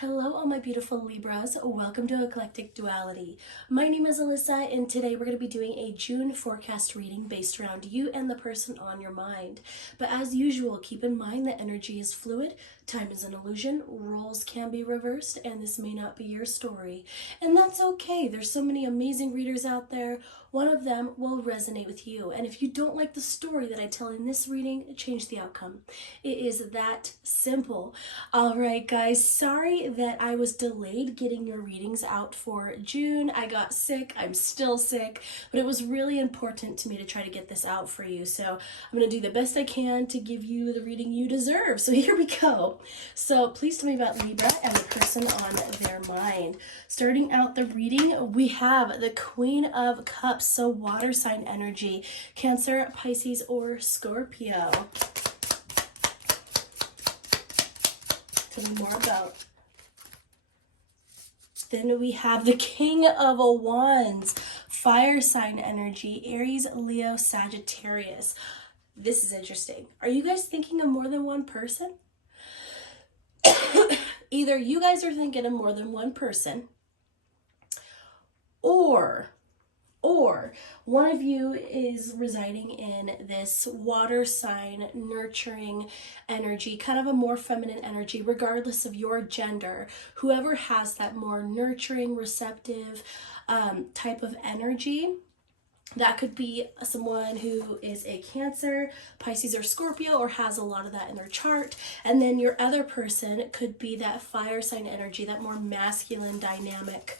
Hello all my beautiful Libras, welcome to Eclectic Duality. My name is Alyssa and today we're going to be doing a June forecast reading based around you and the person on your mind. But as usual, keep in mind that energy is fluid, time is an illusion, roles can be reversed, and this may not be your story. And that's okay, there's so many amazing readers out there. One of them will resonate with you. And if you don't like the story that I tell in this reading, change the outcome. It is that simple. All right, guys, sorry that I was delayed getting your readings out for June. I got sick. I'm still sick, but it was really important to me to try to get this out for you. So I'm going to do the best I can to give you the reading you deserve. So here we go. So please tell me about Libra and the person on their mind. Starting out the reading, we have the Queen of Cups, so water sign energy, Cancer, Pisces, or Scorpio. Tell me more about. Then we have the King of Wands, fire sign energy, Aries, Leo, Sagittarius. This is interesting. Are you guys thinking of more than one person? Either you guys are thinking of more than one person, or one of you is residing in this water sign nurturing energy, kind of a more feminine energy, regardless of your gender. Whoever has that more nurturing, receptive type of energy, that could be someone who is a Cancer, Pisces, or Scorpio, or has a lot of that in their chart. And then your other person could be that fire sign energy, that more masculine, dynamic,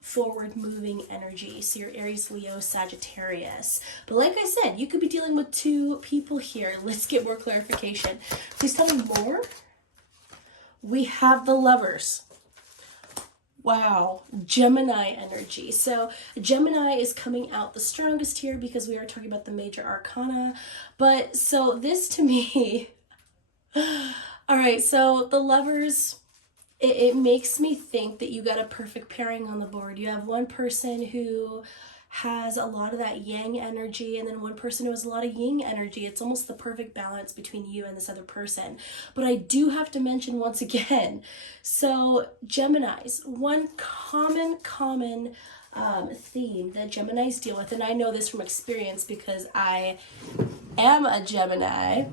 forward-moving energy. So your Aries, Leo, Sagittarius. But like I said, you could be dealing with two people here. Let's get more clarification. Please tell me more. We have the Lovers. Wow, Gemini energy. So Gemini is coming out the strongest here because we are talking about the major arcana. But so this to me, all right, so the Lovers, it makes me think that you got a perfect pairing on the board. You have one person who has a lot of that yang energy, and then one person who has a lot of yin energy. It's almost the perfect balance between you and this other person. But I do have to mention once again, so Geminis, one common theme that Geminis deal with, and I know this from experience because I am a Gemini,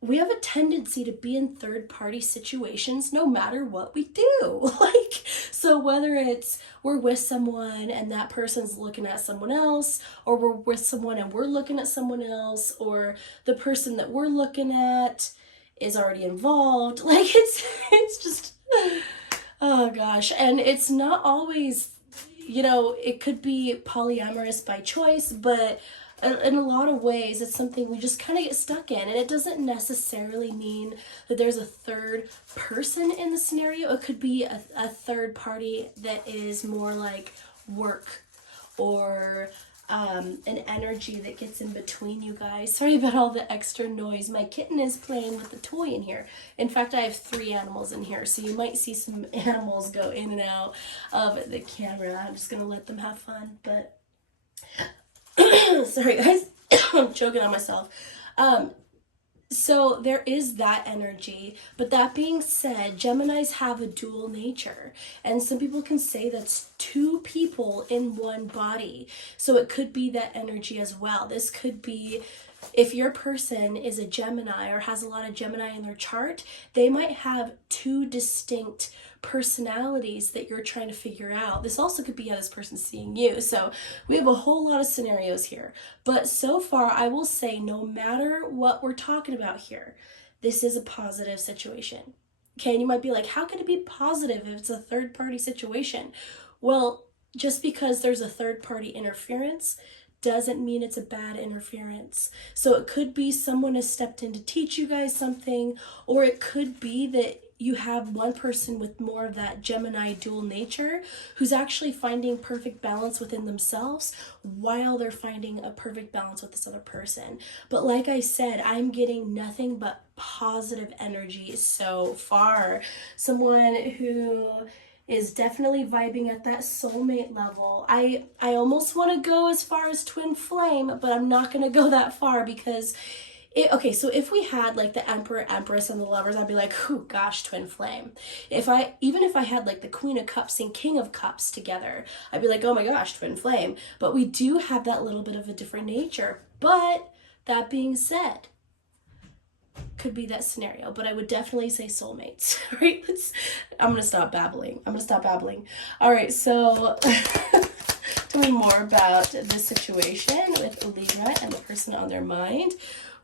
we have a tendency to be in third-party situations no matter what we do. So whether it's we're with someone and that person's looking at someone else, or we're with someone and we're looking at someone else, or the person that we're looking at is already involved. It's just, oh gosh. And it's not always, it could be polyamorous by choice, but in a lot of ways, it's something we just kind of get stuck in. And it doesn't necessarily mean that there's a third person in the scenario. It could be a third party that is more like work or an energy that gets in between you guys. Sorry about all the extra noise. My kitten is playing with the toy in here. In fact, I have 3 animals in here, so you might see some animals go in and out of the camera. I'm just going to let them have fun, but sorry guys, I'm choking on myself. So there is that energy, but that being said, Geminis have a dual nature, and some people can say that's 2 people in one body. So it could be that energy as well. This could be, if your person is a Gemini or has a lot of Gemini in their chart, they might have 2 distinct personalities that you're trying to figure out. This also could be how this person's seeing you. So we have a whole lot of scenarios here. But so far, I will say no matter what we're talking about here, this is a positive situation. Okay, and you might be like, how can it be positive if it's a third-party situation? Well, just because there's a third-party interference doesn't mean it's a bad interference. So it could be someone has stepped in to teach you guys something, or it could be that you have one person with more of that Gemini dual nature who's actually finding perfect balance within themselves while they're finding a perfect balance with this other person. But like I said, I'm getting nothing but positive energy so far. Someone who is definitely vibing at that soulmate level. I almost want to go as far as twin flame, but I'm not going to go that far because okay, so if we had like the Emperor, Empress, and the Lovers, I'd be like, oh gosh, twin flame. Even if I had like the Queen of Cups and King of Cups together, I'd be like, oh my gosh, twin flame. But we do have that little bit of a different nature. But that being said, could be that scenario, but I would definitely say soulmates. Right? I'm gonna stop babbling. All right, so tell me more about this situation with Libra and the person on their mind.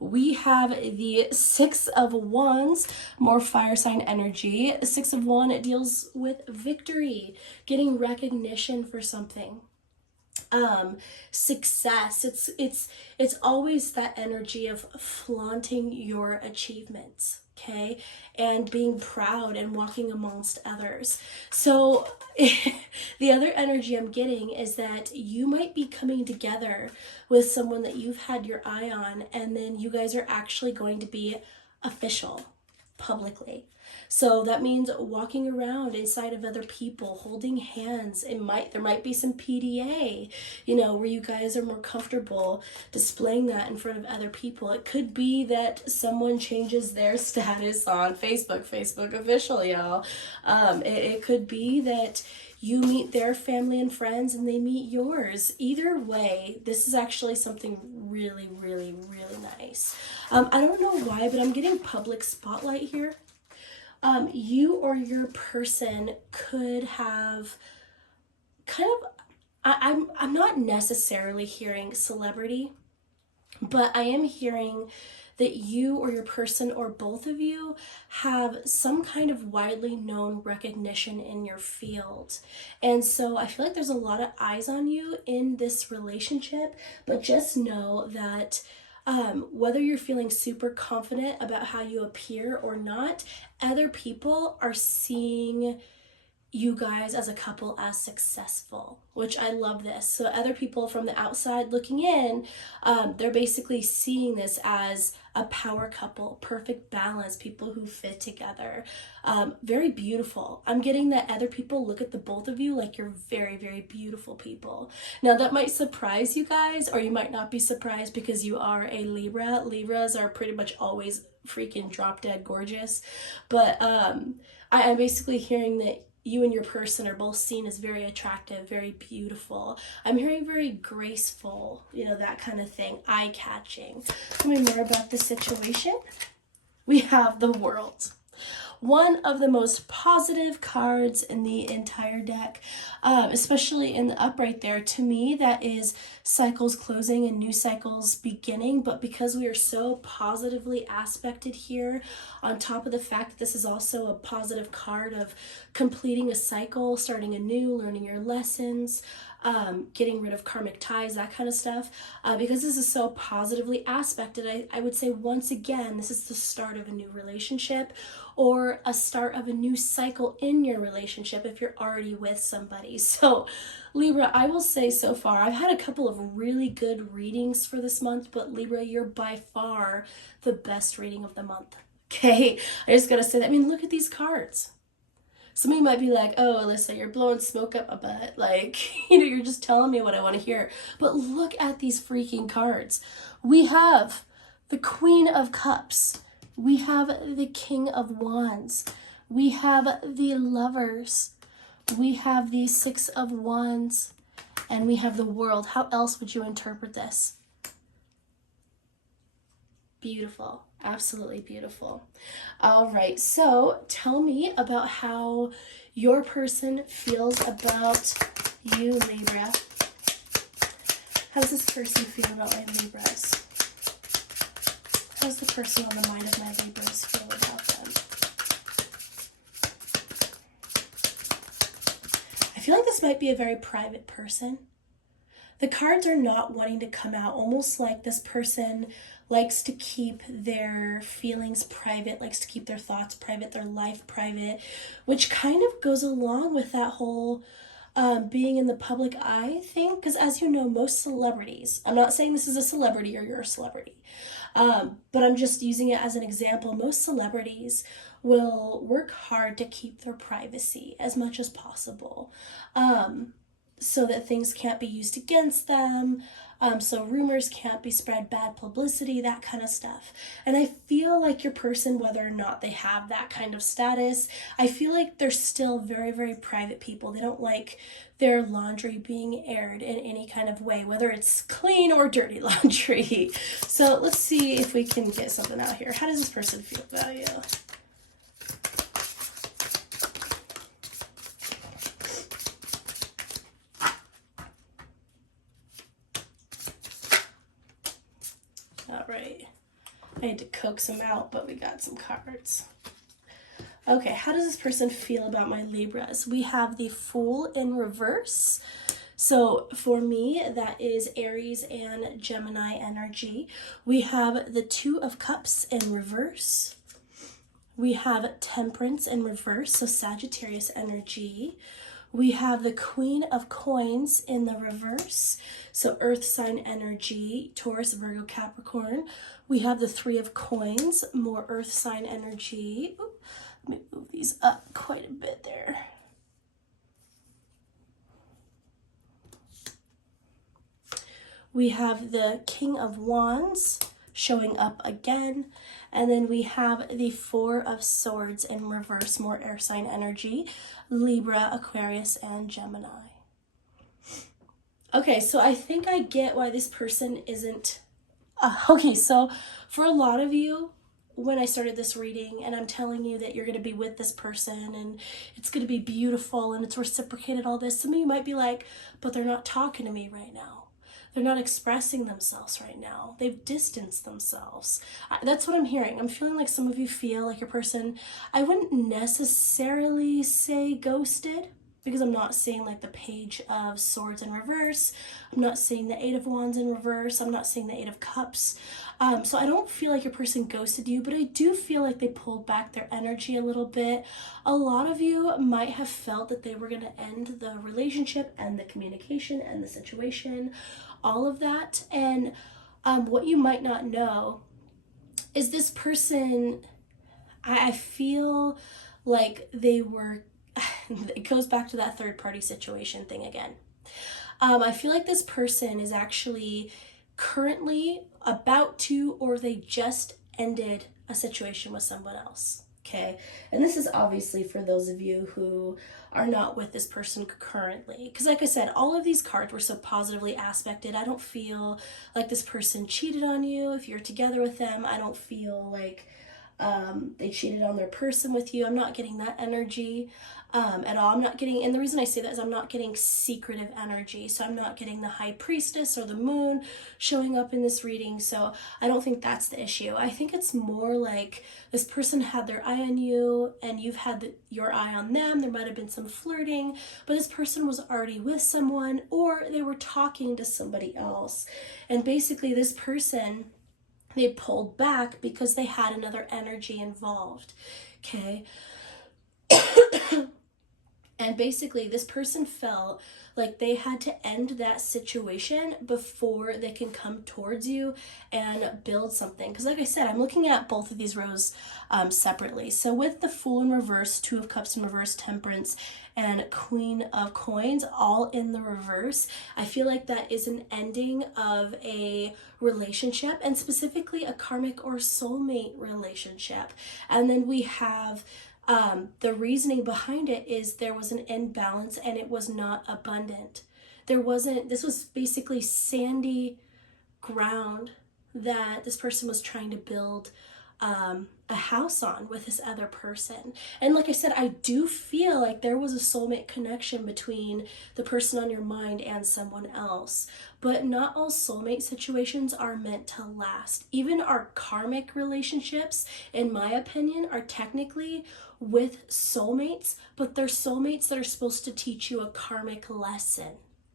We have the Six of Wands, more fire sign energy. Six of Wands, it deals with victory, getting recognition for something. Success. It's always that energy of flaunting your achievements, okay, and being proud and walking amongst others. So the other energy I'm getting is that you might be coming together with someone that you've had your eye on, and then you guys are actually going to be official publicly. So that means walking around inside of other people, holding hands. There might be some PDA, where you guys are more comfortable displaying that in front of other people. It could be that someone changes their status on Facebook official, y'all. It could be that you meet their family and friends and they meet yours. Either way, this is actually something really, really, really nice. I don't know why, but I'm getting public spotlight here. You or your person could have kind of, I'm not necessarily hearing celebrity, but I am hearing that you or your person or both of you have some kind of widely known recognition in your field. And so I feel like there's a lot of eyes on you in this relationship, but just know that whether you're feeling super confident about how you appear or not, other people are seeing you guys as a couple as successful, which I love this. So other people from the outside looking in, they're basically seeing this as a power couple, perfect balance, people who fit together. Very beautiful. I'm getting that other people look at the both of you like you're very, very beautiful people. Now that might surprise you guys, or you might not be surprised because you are a Libra. Libras are pretty much always freaking drop dead gorgeous. But I'm basically hearing that you and your person are both seen as very attractive, very beautiful. I'm hearing very graceful, that kind of thing, eye-catching. Tell me more about the situation. We have the World. One of the most positive cards in the entire deck, especially in the upright there. To me, that is cycles closing and new cycles beginning. But because we are so positively aspected here, on top of the fact that this is also a positive card of completing a cycle, starting anew, learning your lessons, getting rid of karmic ties, that kind of stuff. Because this is so positively aspected, I would say once again, this is the start of a new relationship or a start of a new cycle in your relationship if you're already with somebody. So Libra, I will say so far, I've had a couple of really good readings for this month, but Libra, you're by far the best reading of the month. Okay, I just gotta say that. I mean, look at these cards. Somebody might be like, oh, Alyssa, you're blowing smoke up my butt. Like, you're just telling me what I want to hear. But look at these freaking cards. We have the Queen of Cups. We have the King of Wands. We have the Lovers. We have the Six of Wands. And we have the World. How else would you interpret this? Beautiful. Absolutely beautiful. All right, so tell me about how your person feels about you, Libra. How does this person feel about my Libras? How does the person on the mind of my Libras feel about them? I feel like this might be a very private person. The cards are not wanting to come out, almost like this person likes to keep their feelings private, likes to keep their thoughts private, their life private, which kind of goes along with that whole being in the public eye thing. Because as you know, most celebrities, I'm not saying this is a celebrity or you're a celebrity, but I'm just using it as an example. Most celebrities will work hard to keep their privacy as much as possible. So that things can't be used against them. So rumors can't be spread, bad publicity, that kind of stuff. And I feel like your person, whether or not they have that kind of status, I feel like they're still very, very private people. They don't like their laundry being aired in any kind of way, whether it's clean or dirty laundry. So let's see if we can get something out here. How does this person feel about you? All right. I had to coax them out, but we got some cards. Okay, how does this person feel about my Libras? We have the Fool in reverse. So for me, that is Aries and Gemini energy. We have the Two of Cups in reverse. We have Temperance in reverse, so Sagittarius energy. We have the Queen of Coins in the reverse, so Earth sign energy, Taurus, Virgo, Capricorn. We have the Three of Coins, more Earth sign energy. Ooh, let me move these up quite a bit there. We have the King of Wands showing up again. And then we have the Four of Swords in reverse, more air sign energy, Libra, Aquarius, and Gemini. Okay, so I think I get why this person isn't... okay, so for a lot of you, when I started this reading and I'm telling you that you're going to be with this person and it's going to be beautiful and it's reciprocated, all this, some of you might be like, but they're not talking to me right now. They're not expressing themselves right now. They've distanced themselves. That's what I'm hearing. I'm feeling like some of you feel like your person, I wouldn't necessarily say ghosted, because I'm not seeing like the Page of Swords in reverse. I'm not seeing the Eight of Wands in reverse. I'm not seeing the Eight of Cups. So I don't feel like your person ghosted you, but I do feel like they pulled back their energy a little bit. A lot of you might have felt that they were going to end the relationship and the communication and the situation, all of that. And what you might not know is this person, I feel like they were, it goes back to that third party situation thing again. I feel like this person is actually currently about to, or they just ended a situation with someone else. Okay, and this is obviously for those of you who are not with this person currently, because like I said, all of these cards were so positively aspected. I don't feel like this person cheated on you. If you're together with them, I don't feel like they cheated on their person with you. I'm not getting that energy at all. I'm not getting, and the reason I say that is I'm not getting secretive energy. So I'm not getting the High Priestess or the Moon showing up in this reading. So I don't think that's the issue. I think it's more like this person had their eye on you and you've had your eye on them. There might have been some flirting, but this person was already with someone or they were talking to somebody else. And basically this person, they pulled back because they had another energy involved. Okay. And basically this person felt like they had to end that situation before they can come towards you and build something. Because like I said, I'm looking at both of these rows separately. So with the Fool in reverse, Two of Cups in reverse, Temperance, and Queen of Coins all in the reverse, I feel like that is an ending of a relationship, and specifically a karmic or soulmate relationship. And then we have the reasoning behind it is there was an imbalance and it was not abundant. This was basically sandy ground that this person was trying to build a house on with this other person. And like I said, I do feel like there was a soulmate connection between the person on your mind and someone else, but not all soulmate situations are meant to last. Even our karmic relationships, in my opinion, are technically with soulmates, but they're soulmates that are supposed to teach you a karmic lesson.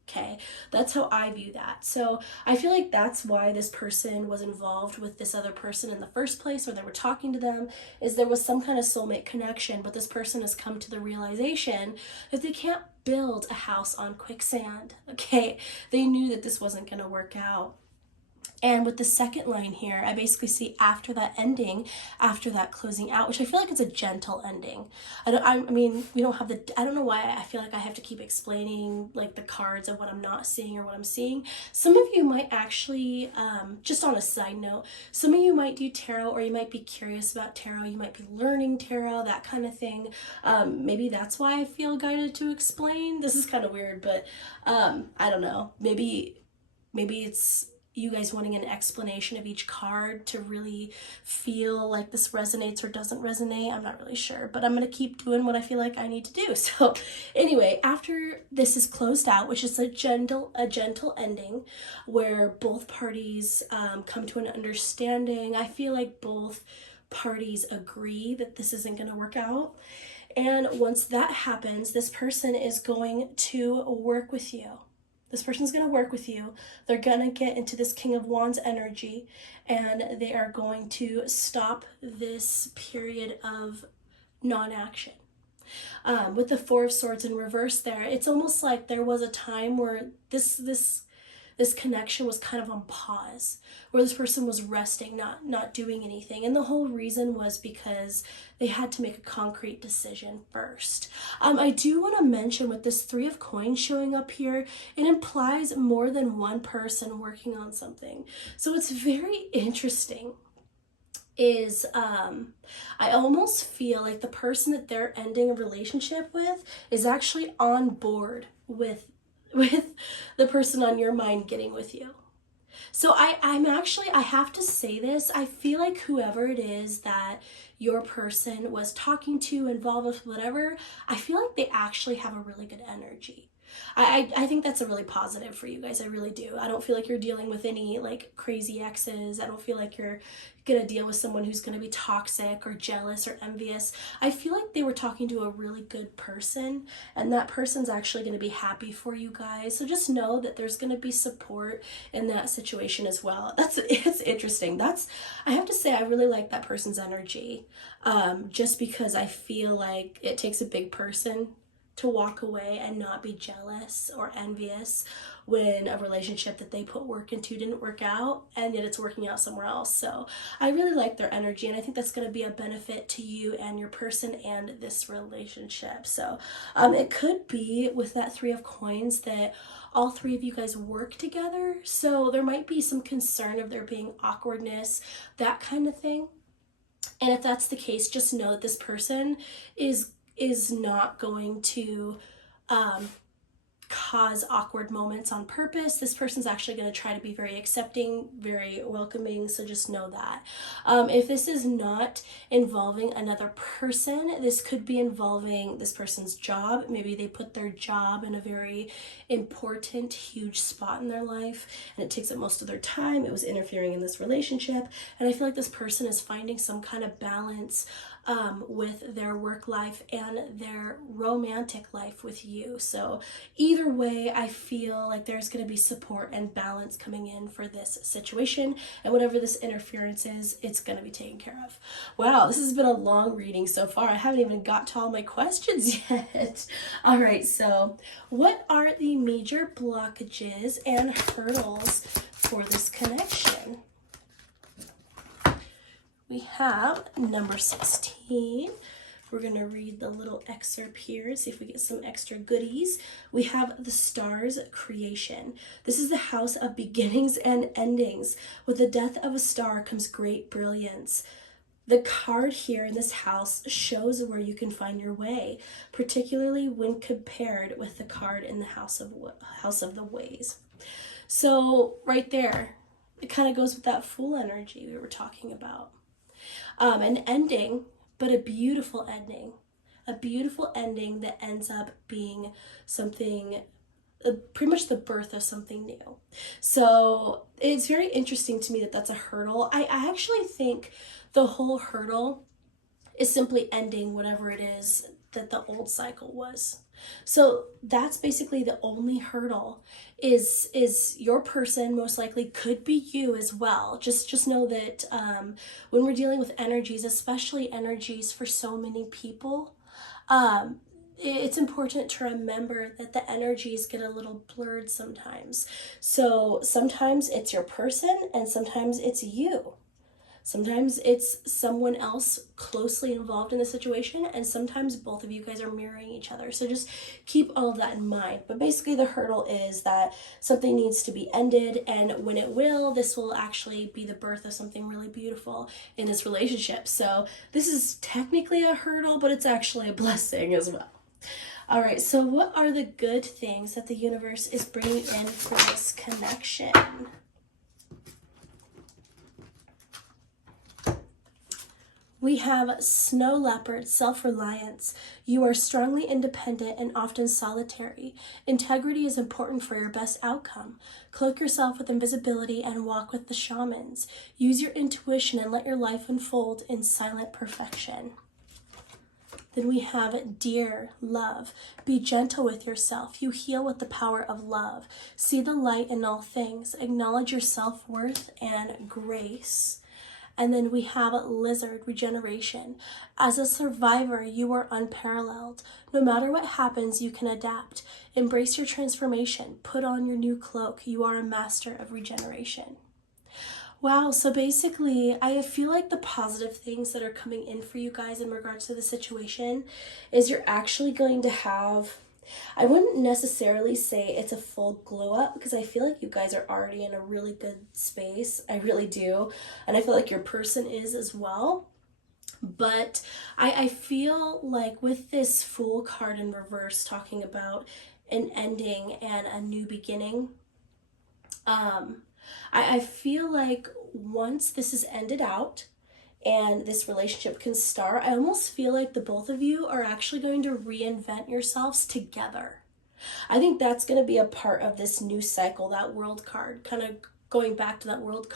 Okay, that's how I view that. So I feel like that's why this person was involved with this other person in the first place, or they were talking to them, is there was some kind of soulmate connection, but this person has come to the realization that they can't build a house on quicksand. Okay, they knew that this wasn't going to work out. And with the second line here, I basically see after that ending, after that closing out, which I feel like it's a gentle ending. I mean, we don't have the, I don't know why I feel like I have to keep explaining like the cards of what I'm not seeing or what I'm seeing. Some of you might actually, just on a side note, some of you might do tarot, or you might be curious about tarot. You might be learning tarot, that kind of thing. Maybe that's why I feel guided to explain. This is kind of weird, but I don't know. Maybe it's you guys wanting an explanation of each card to really feel like this resonates or doesn't resonate. I'm not really sure, but I'm going to keep doing what I feel like I need to do. So anyway, after this is closed out, which is a gentle ending where both parties come to an understanding. I feel like both parties agree that this isn't going to work out. And once that happens, this person is going to work with you. This person's going to work with you. They're going to get into this King of Wands energy, and they are going to stop this period of non-action. With the Four of Swords in reverse there, it's almost like there was a time where this connection was kind of on pause, where this person was resting, not doing anything. And the whole reason was because they had to make a concrete decision first. I do want to mention with this Three of Coins showing up here, it implies more than one person working on something. So what's very interesting is I almost feel like the person that they're ending a relationship with is actually on board with the person on your mind getting with you. So I have to say this, I feel like whoever it is that your person was talking to, involved with, whatever, I feel like they actually have a really good energy. I think that's a really positive for you guys. I really do. I don't feel like you're dealing with any like crazy exes. I don't feel like you're gonna deal with someone who's gonna be toxic or jealous or envious. I feel like they were talking to a really good person, and that person's actually gonna be happy for you guys. So just know that there's gonna be support in that situation as well. It's interesting. I have to say, I really like that person's energy, just because I feel like it takes a big person to walk away and not be jealous or envious when a relationship that they put work into didn't work out, and yet it's working out somewhere else. So I really like their energy, and I think that's going to be a benefit to you and your person and this relationship. So it could be with that Three of Coins that all three of you guys work together. So there might be some concern of there being awkwardness, that kind of thing. And if that's the case, just know that this person is not going to cause awkward moments on purpose. This person's actually going to try to be very accepting, very welcoming, so just know that. If this is not involving another person, this could be involving this person's job. Maybe they put their job in a very important, huge spot in their life, and it takes up most of their time. It was interfering in this relationship, and I feel like this person is finding some kind of balance with their work life and their romantic life with you. So either way, I feel like there's going to be support and balance coming in for this situation, and whatever this interference is, it's going to be taken care of. Wow, this has been a long reading so far. I haven't even got to all my questions yet. All right, so what are the major blockages and hurdles for this connection? We have number 16. We're going to read the little excerpt here, see if we get some extra goodies. We have the Stars creation. This is the house of beginnings and endings. With the death of a star comes great brilliance. The card here in this house shows where you can find your way, particularly when compared with the card in the House of the Ways. So right there, it kind of goes with that Fool energy we were talking about. An ending, but a beautiful ending that ends up being something, pretty much the birth of something new. So it's very interesting to me that that's a hurdle. I actually think the whole hurdle is simply ending whatever it is that the old cycle was. So that's basically the only hurdle, is your person most likely could be you as well. Just know that when we're dealing with energies, especially energies for so many people, it's important to remember that the energies get a little blurred sometimes. So sometimes it's your person and sometimes it's you. Sometimes it's someone else closely involved in the situation, and sometimes both of you guys are mirroring each other. So just keep all of that in mind. But basically the hurdle is that something needs to be ended, and when it will, this will actually be the birth of something really beautiful in this relationship. So this is technically a hurdle, but it's actually a blessing as well. All right, so what are the good things that the universe is bringing in for this connection? We have snow leopard, self-reliance. You are strongly independent and often solitary. Integrity is important for your best outcome. Cloak yourself with invisibility and walk with the shamans. Use your intuition and let your life unfold in silent perfection. Then we have dear, love. Be gentle with yourself. You heal with the power of love. See the light in all things. Acknowledge your self-worth and grace. And then we have lizard, regeneration. As a survivor, you are unparalleled. No matter what happens, you can adapt. Embrace your transformation. Put on your new cloak. You are a master of regeneration. Wow, so basically, I feel like the positive things that are coming in for you guys in regards to the situation is you're actually going to have, I wouldn't necessarily say it's a full glow up, because I feel like you guys are already in a really good space. I really do. And I feel like your person is as well. But I feel like with this Fool card in reverse talking about an ending and a new beginning, I feel like once this is ended out and this relationship can start, I almost feel like the both of you are actually going to reinvent yourselves together. I think that's going to be a part of this new cycle, that world card, kind of going back to that world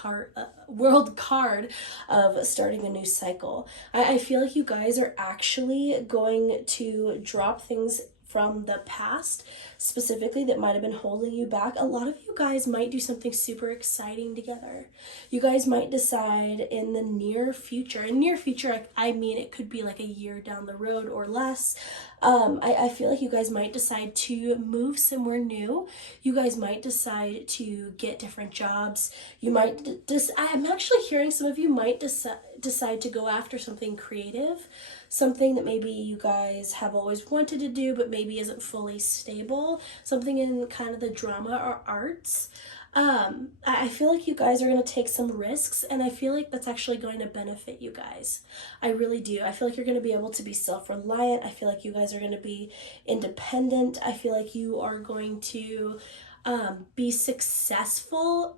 card of starting a new cycle. I feel like you guys are actually going to drop things from the past, specifically, that might have been holding you back. A lot of you guys might do something super exciting together. You guys might decide in the near future, I mean it could be like a year down the road or less. I feel like you guys might decide to move somewhere new. You guys might decide to get different jobs. You might I'm actually hearing some of you might decide to go after something creative, something that maybe you guys have always wanted to do but maybe isn't fully stable, something in kind of the drama or arts. I feel like you guys are going to take some risks, and I feel like that's actually going to benefit you guys. I really do. I feel like you're going to be able to be self-reliant. I feel like you guys are going to be independent. I feel like you are going to be successful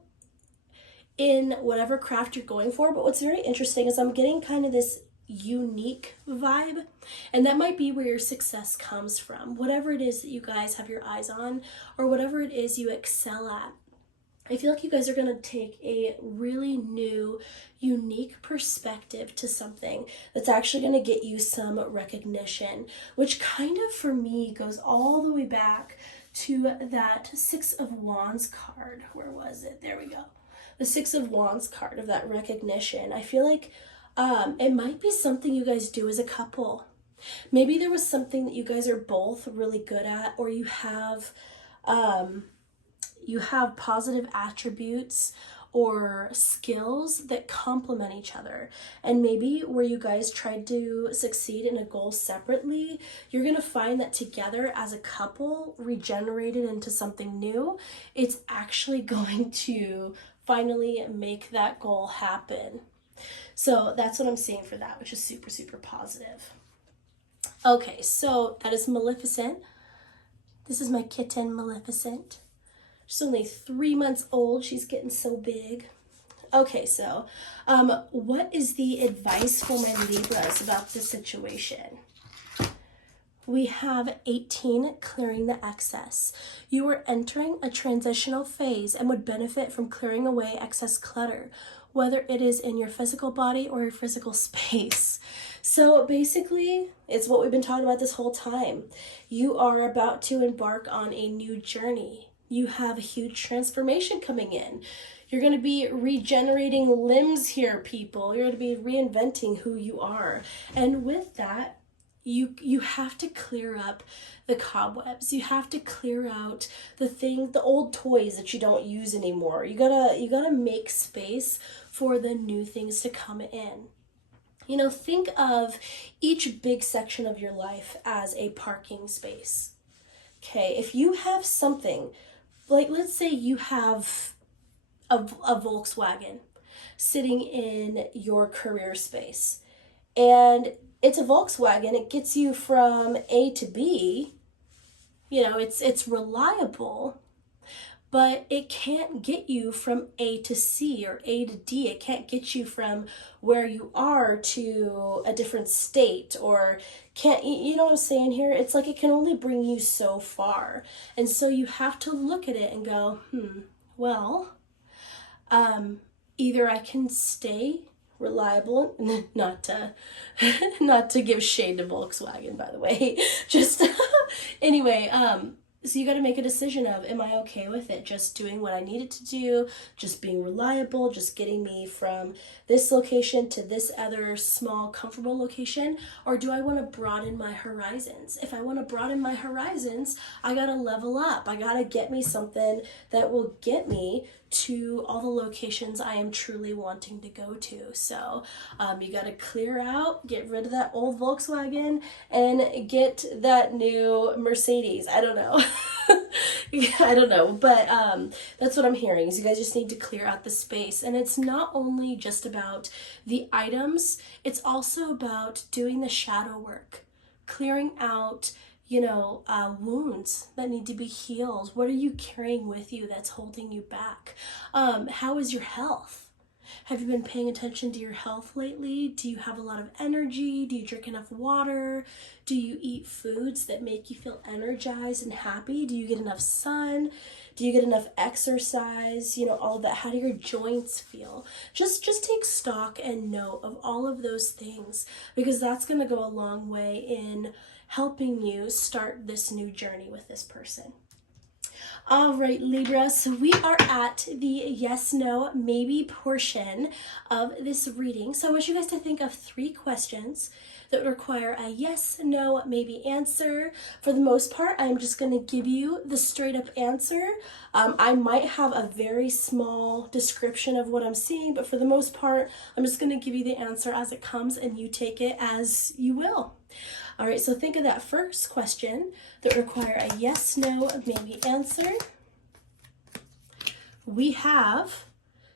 in whatever craft you're going for. But what's very interesting is I'm getting kind of this unique vibe, and that might be where your success comes from. Whatever it is that you guys have your eyes on, or whatever it is you excel at, I feel like you guys are going to take a really new, unique perspective to something that's actually going to get you some recognition, which kind of, for me, goes all the way back to that Six of Wands card. Where was it? There we go. The Six of Wands card of that recognition. I feel like it might be something you guys do as a couple. Maybe there was something that you guys are both really good at, or you have positive attributes or skills that complement each other. And maybe where you guys tried to succeed in a goal separately, you're going to find that together as a couple, regenerated into something new, it's actually going to finally make that goal happen. So that's what I'm seeing for that, which is super, super positive. Okay, so that is Maleficent. This is my kitten, Maleficent. She's only 3 months old. She's getting so big. Okay, so what is the advice for my Libras about this situation? We have 18, clearing the excess. You are entering a transitional phase and would benefit from clearing away excess clutter, whether it is in your physical body or your physical space. So basically, it's what we've been talking about this whole time. You are about to embark on a new journey. You have a huge transformation coming in. You're going to be regenerating limbs here, people. You're going to be reinventing who you are. And with that, you have to clear up the cobwebs. You have to clear out the old toys that you don't use anymore. You gotta make space for the new things to come in. You know, think of each big section of your life as a parking space. Okay, if you have something, like let's say you have a Volkswagen sitting in your career space, and it's a Volkswagen, it gets you from A to B, you know, it's reliable, but it can't get you from A to C or A to D. It can't get you from where you are to a different state, or can't, you know what I'm saying here? It's like it can only bring you so far. And so you have to look at it and go, well, either I can stay reliable, not to give shade to Volkswagen, by the way, just anyway, so you got to make a decision of, am I okay with it just doing what I needed to do, just being reliable, just getting me from this location to this other small comfortable location, or do I want to broaden my horizons? If I want to broaden my horizons, I got to level up. I got to get me something that will get me to all the locations I am truly wanting to go to. So you got to clear out, get rid of that old Volkswagen and get that new Mercedes. I don't know. I don't know, but that's what I'm hearing, is you guys just need to clear out the space. And it's not only just about the items, it's also about doing the shadow work, clearing out, you know, wounds that need to be healed. What are you carrying with you that's holding you back? How is your health? Have you been paying attention to your health lately? Do you have a lot of energy? Do you drink enough water? Do you eat foods that make you feel energized and happy? Do you get enough sun? Do you get enough exercise? You know, all of that. How do your joints feel? Just take stock and note of all of those things, because that's going to go a long way in helping you start this new journey with this person. All right, Libra, so we are at the yes, no, maybe portion of this reading. So I want you guys to think of 3 questions that would require a yes, no, maybe answer. For the most part, I'm just going to give you the straight up answer. I might have a very small description of what I'm seeing, but for the most part, I'm just going to give you the answer as it comes, and you take it as you will. All right, so think of that first question that require a yes, no, maybe answer. We have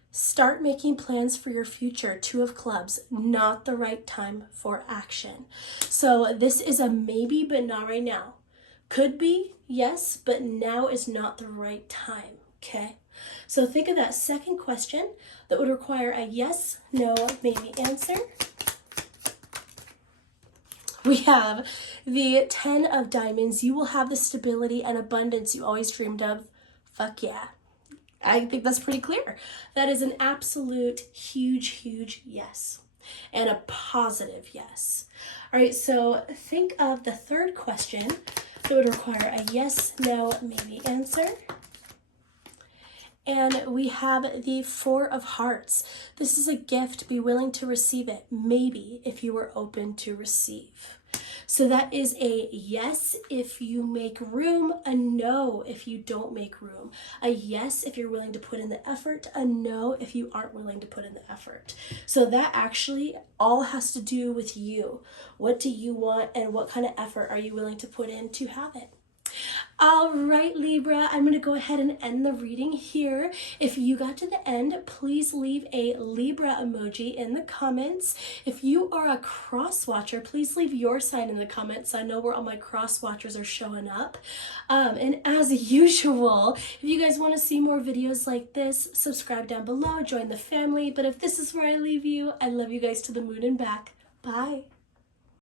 start making plans for your future, 2 of clubs, not the right time for action. So this is a maybe, but not right now. Could be, yes, but now is not the right time, okay? So think of that second question that would require a yes, no, maybe answer. We have the 10 of diamonds. You will have the stability and abundance you always dreamed of. Fuck yeah. I think that's pretty clear. That is an absolute huge yes. And a positive yes. All right, so think of the third question that would require a yes, no, maybe answer. And we have the 4 of hearts. This is a gift. Be willing to receive it. Maybe if you were open to receive. So that is a yes if you make room, a no if you don't make room. A yes if you're willing to put in the effort, a no if you aren't willing to put in the effort. So that actually all has to do with you. What do you want, and what kind of effort are you willing to put in to have it? All right, Libra, I'm going to go ahead and end the reading here. If you got to the end, please leave a Libra emoji in the comments. If you are a cross watcher, please leave your sign in the comments so I know where all my cross watchers are showing up. And as usual, if you guys want to see more videos like this, subscribe down below, join the family. But if this is where I leave you, I love you guys to the moon and back. Bye.